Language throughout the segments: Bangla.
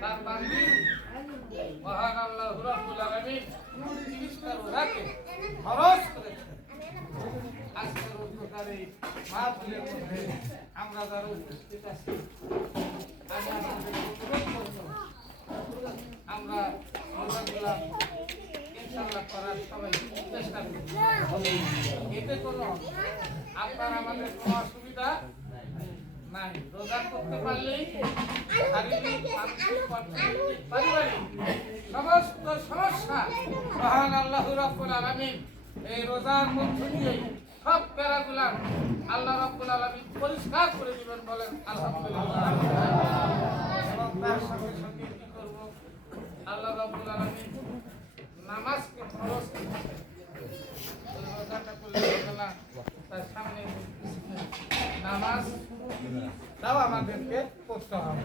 তার বান্দি মহান আল্লাহ রাব্বুল আলামিন 30টা রোজাকে ফরজ করেছেন। আজকের অন্ধকারে মাহফিলের মধ্যে আমরা যারা উপস্থিত আছি, আমি আপনাদের অনুরোধ করব, আমরা রোজাগুলা ইনশাআল্লাহ করার সবাই চেষ্টা করব। এতে কোনো আপনার আমাদের কোনো অসুবিধা নাই। রোজা করতে পারলেই শারীরিক, মানসিক, অর্থনৈতিক, পারিবারিক সমস্ত সমস্যা মহান আল্লাহ রাব্বুল আলামিন এই রোজার মধ্য দিয়ে সব প্যারাগুলা আল্লাহ রাব্বুল আলামিন পরিষ্কার করে দিবেন। বলেন আলহামদুলিল্লাহ। এবং তার সঙ্গে সঙ্গে কি করব, আল্লাহ রাব্বুল আলামিন নামাজকে ফরজ করেছেন। রোজাটা করলে না, তার সামনে নামাজ তাও আমাদেরকে করতে হবে।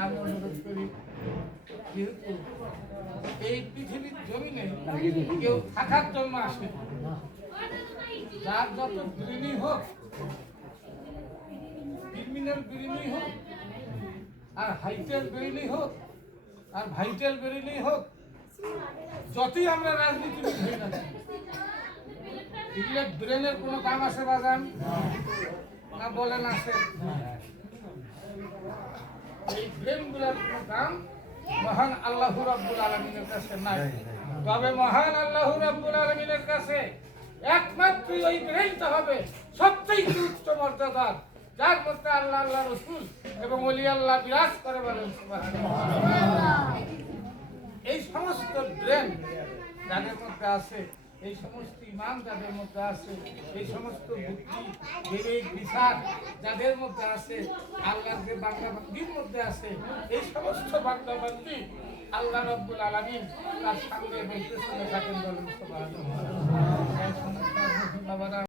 আমি অনুরোধ করি, যেহেতু এই পৃথিবীর জমিনে কেউ থাকার জন্য আসে, যার যত বিরিমি হোক, ক্রিমিনাল বিরিমি হোক, আর হাইটেল বেরিনি হোক, আর ভাইটেল বেরিনি হোক, যতই আমরা রাজনীতিবিদ হই না, এগুলো ব্রেনের কোনো দাম আছে বাজান না? বলেন আছে? এই ব্রেনগুলোর কোনো দাম মহান আল্লাহ রাব্বুল আলামিনের কাছে নাই। তবে মহান আল্লাহ রাব্বুল আলামিনের কাছে একমাত্র ওই ব্রেনটা হবে সবচেয়ে উচ্চ মর্যাদার, যার মধ্যে আল্লাহ, আল্লাহ রাসূল এবং ওলি আল্লাহ বিরাজ করে। বলেন সুবহানাল্লাহ। এই সমস্ত ব্রেন যাদের মধ্যে আছে, এই সমস্ত ইমান যাদের মধ্যে আছে, এই সমস্ত বুদ্ধি, বিবেক, বিচার যাদের মধ্যে আছে, আল্লাহর যে বান্দাবান্দির মধ্যে আছে, এই সমস্ত বান্দাবান্দি আল্লাহ রাব্বুল আলামিন তার সামনে এবং পেছনে থাকেন। বলেন সুবহানাল্লাহ।